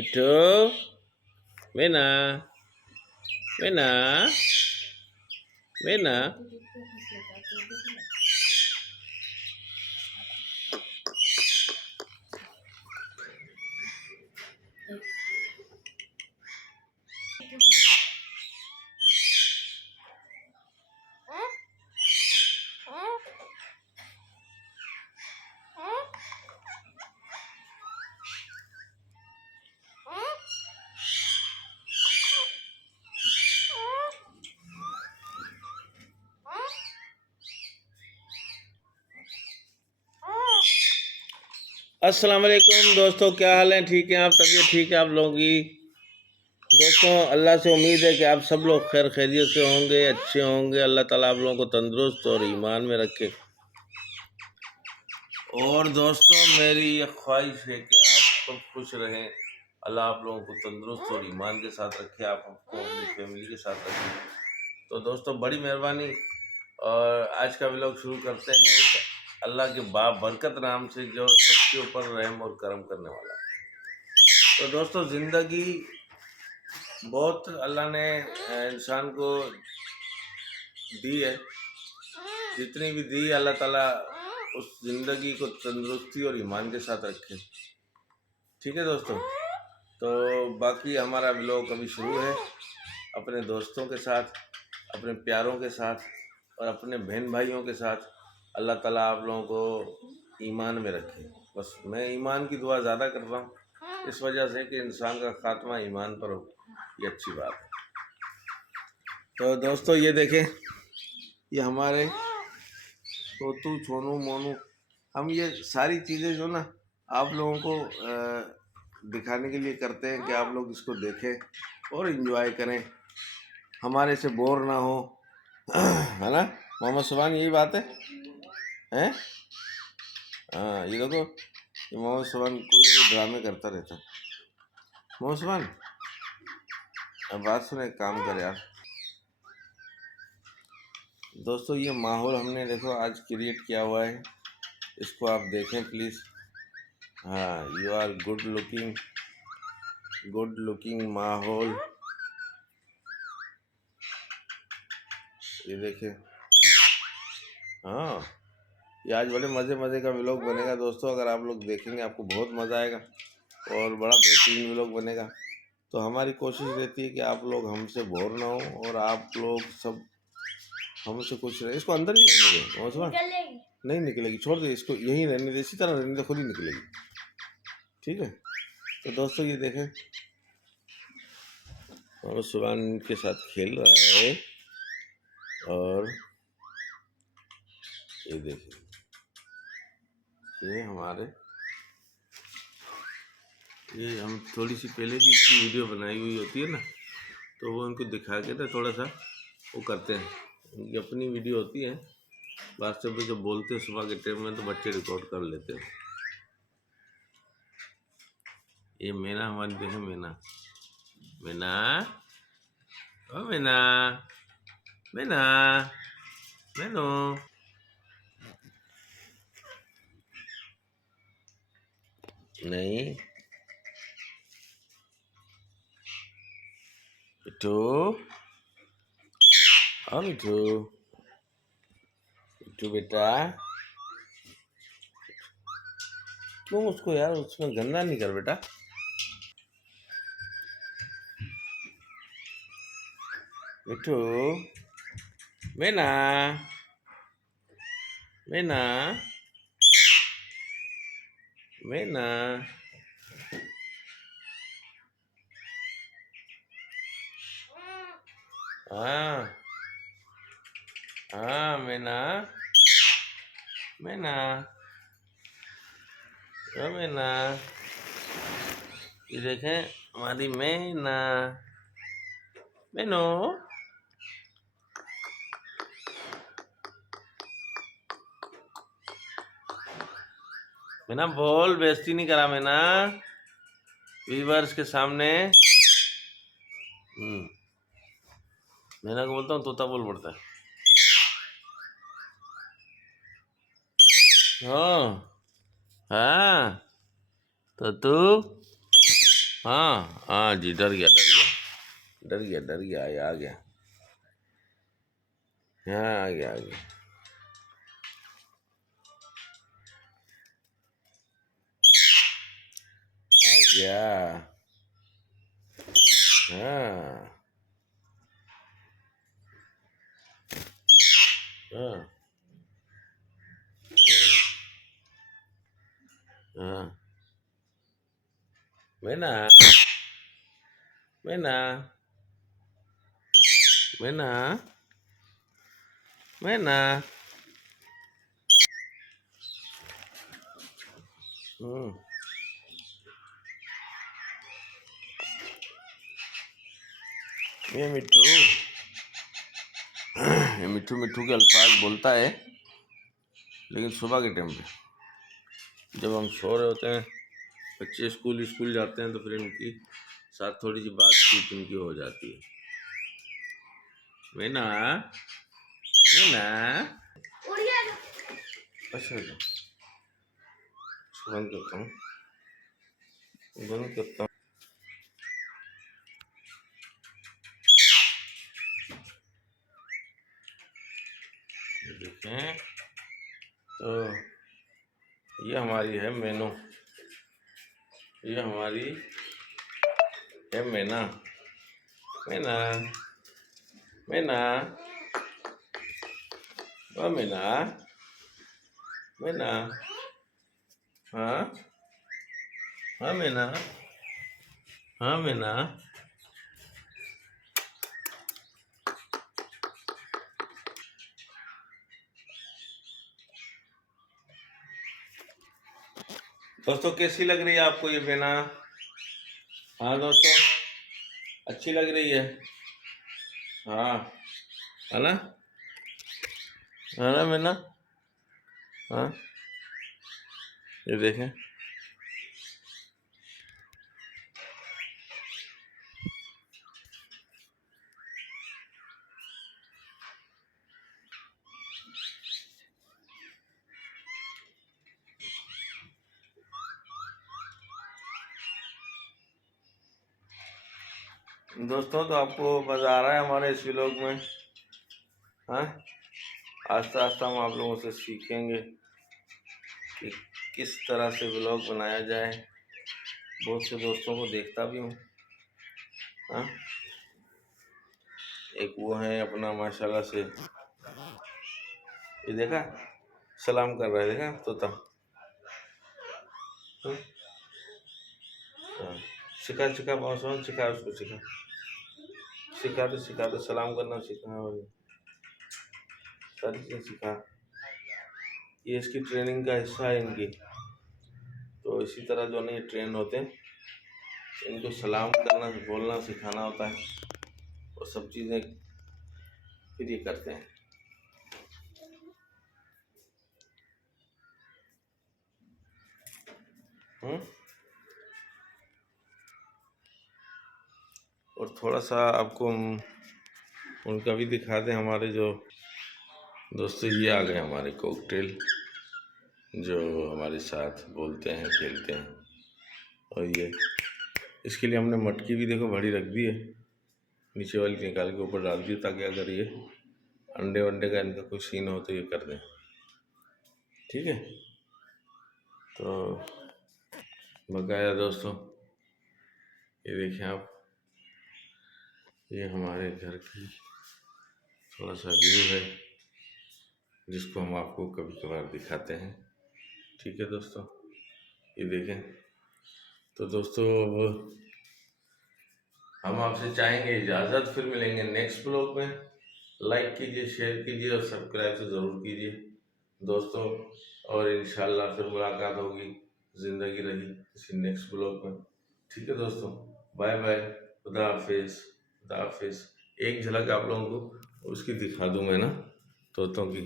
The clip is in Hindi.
मिट्टू, मैना, मैना, मैना। अस्सलाम वालेकुम दोस्तों, क्या हाल है? ठीक है आप? तबीयत ठीक है आप लोगों की? दोस्तों, अल्लाह से उम्मीद है कि आप सब लोग खैर खैरियत से होंगे, अच्छे होंगे। अल्लाह ताला आप लोगों को तंदुरुस्त और ईमान में रखे। और दोस्तों, मेरी ये ख्वाहिश है कि आप सब खुश रहें। अल्लाह आप लोगों को तंदुरुस्त और ईमान के साथ रखे, आप हमको अपनी फैमिली के साथ रखें। तो दोस्तों, बड़ी मेहरबानी। और आज का व्लॉग शुरू करते हैं उस अल्लाह के बाबरकत नाम से जो सबके ऊपर रहम और करम करने वाला है। तो दोस्तों, ज़िंदगी बहुत अल्लाह ने इंसान को दी है। जितनी भी दी अल्लाह ताला उस ज़िंदगी को तंदुरुस्ती और ईमान के साथ रखे। ठीक है दोस्तों, तो बाकी हमारा व्लॉग अभी शुरू है अपने दोस्तों के साथ, अपने प्यारों के साथ और अपने बहन भाइयों के साथ। अल्लाह ताला आप लोगों को ईमान में रखे। बस मैं ईमान की दुआ ज़्यादा कर रहा हूँ इस वजह से कि इंसान का खात्मा ईमान पर हो, ये अच्छी बात है। तो दोस्तों, ये देखें, ये हमारे तोतू छोनू मोनू, हम ये सारी चीज़ें जो ना आप लोगों को दिखाने के लिए करते हैं कि आप लोग इसको देखें और इन्जॉय करें, हमारे से बोर ना हो। है ना मोहम्मद सुभान? यही बात है, हैं? हाँ, ये देखो, ये मोहम्मद सुभान कोई भी ड्रामे करता रहता है। मोहम्मद सुभान, अब बात सुने, काम कर यार। दोस्तों, ये माहौल हमने देखो आज क्रिएट किया हुआ है, इसको आप देखें प्लीज़। हाँ, यू आर गुड लुकिंग माहौल। ये देखें, हाँ, ये आज बड़े मज़े का व्लॉग बनेगा दोस्तों। अगर आप लोग देखेंगे आपको बहुत मज़ा आएगा और बड़ा बेहतरीन व्लॉग बनेगा। तो हमारी कोशिश रहती है कि आप लोग हमसे बोर ना हो और आप लोग सब हमसे खुश रहे। इसको अंदर ही रहने दें, नहीं निकलेगी, छोड़ दे इसको, यहीं रहने दे, इसी तरह रहने दे, खुद ही निकलेगी। ठीक है, तो दोस्तों ये देखें, और सुभान के साथ खेल रहा है। और ये देखिए, ये हमारे, ये हम थोड़ी सी पहले भी इसकी वीडियो बनाई हुई होती है ना, तो वो उनको दिखा के ना थोड़ा सा वो करते हैं। उनकी अपनी वीडियो होती है, वास्तव में जब बोलते हैं सुबह के टाइम में तो बच्चे रिकॉर्ड कर लेते हैं। ये मैना हमारी, देखे मैना, मैना, ओ मैना, मैना, मैनो। नहीं, मिठू, हाँ मिठू, मिठू बेटा, क्यों उसको यार उसमें गंदा नहीं कर बेटा। मिठू, मैना, मैना, मैना, हाँ हाँ, मैना, मैना, ओ मैना, ये देखें हमारी मैना, मैनो। मैना बोल, बेइज्जती नहीं करा मैना व्यूअर्स के सामने। मैना को बोलता हूँ तोता बोल पड़ता है। हाँ हाँ, तो तू हाँ हाँ जी, डर गया डर गया डर गया डर गया, आ गया। हाँ आ गया आ गया। आ गया। हाँ हाँ हाँ। मैना मैना मैना मैना। हम्म। ये मिट्टू, ये मिट्टू मिट्टू के अल्फाज बोलता है, लेकिन सुबह के टाइम पे जब हम सो रहे होते हैं, बच्चे स्कूल स्कूल जाते हैं, तो फिर इनकी साथ थोड़ी सी बातचीत इनकी हो जाती है। मैना मैना। अच्छा अच्छा, बंद करता हूँ, बंद करता हूँ। देखें तो ये हमारी है मैनू, ये हमारी है मैना। मैना मैना ओ मैना मैना। हाँ हाँ मैना, हाँ मैना। दोस्तों कैसी लग रही है आपको ये मैना? हाँ दोस्तों, अच्छी लग रही है। हाँ, है ना, है ना मैना? हाँ, ये देखें। दोस्तों तो आपको मज़ा आ रहा है हमारे इस व्लॉग में? हाँ, आस्ता आस्ता हम आप लोगों से सीखेंगे कि किस तरह से व्लॉग बनाया जाए। बहुत से दोस्तों को देखता भी हूँ। हाँ, एक वो है अपना माशाल्लाह से, ये देखा सलाम कर रहा है, देखा तोता। हाँ, हाँ। सिखा सिखा बहुत सिखा, उसको सिखा, सिखा दो सलाम करना सिखा, सारी चीज़ें सिखा। ये इसकी ट्रेनिंग का हिस्सा है इनकी। तो इसी तरह जो नहीं ट्रेन होते हैं, इनको सलाम करना बोलना सिखाना होता है, और सब चीज़ें फिर ये करते हैं। और थोड़ा सा आपको हम उनका भी दिखा दें। हमारे जो दोस्तों ये आ गए हमारे कॉकटेल, जो हमारे साथ बोलते हैं खेलते हैं। और ये इसके लिए हमने मटकी भी देखो बड़ी रख दी है, नीचे वाली निकाल के ऊपर डाल दी, ताकि अगर ये अंडे वंडे का इनका कोई सीन हो तो ये कर दें। ठीक है, तो बकाया दोस्तों ये देखें आप, ये हमारे घर की थोड़ा सा व्यू है, जिसको हम आपको कभी कभार दिखाते हैं। ठीक है दोस्तों, ये देखें। तो दोस्तों अब हम आपसे चाहेंगे इजाज़त, फिर मिलेंगे नेक्स्ट ब्लॉग में। लाइक कीजिए, शेयर कीजिए और सब्सक्राइब तो ज़रूर कीजिए दोस्तों। और इंशाल्लाह फिर मुलाकात होगी, ज़िंदगी रही, किसी नेक्स्ट ब्लॉग में। ठीक है दोस्तों, बाय बाय, खुदा हाफिज़, खुदा हाफिज़। एक झलक आप लोगों को उसकी दिखा दूँ मैं ना, तोतों की।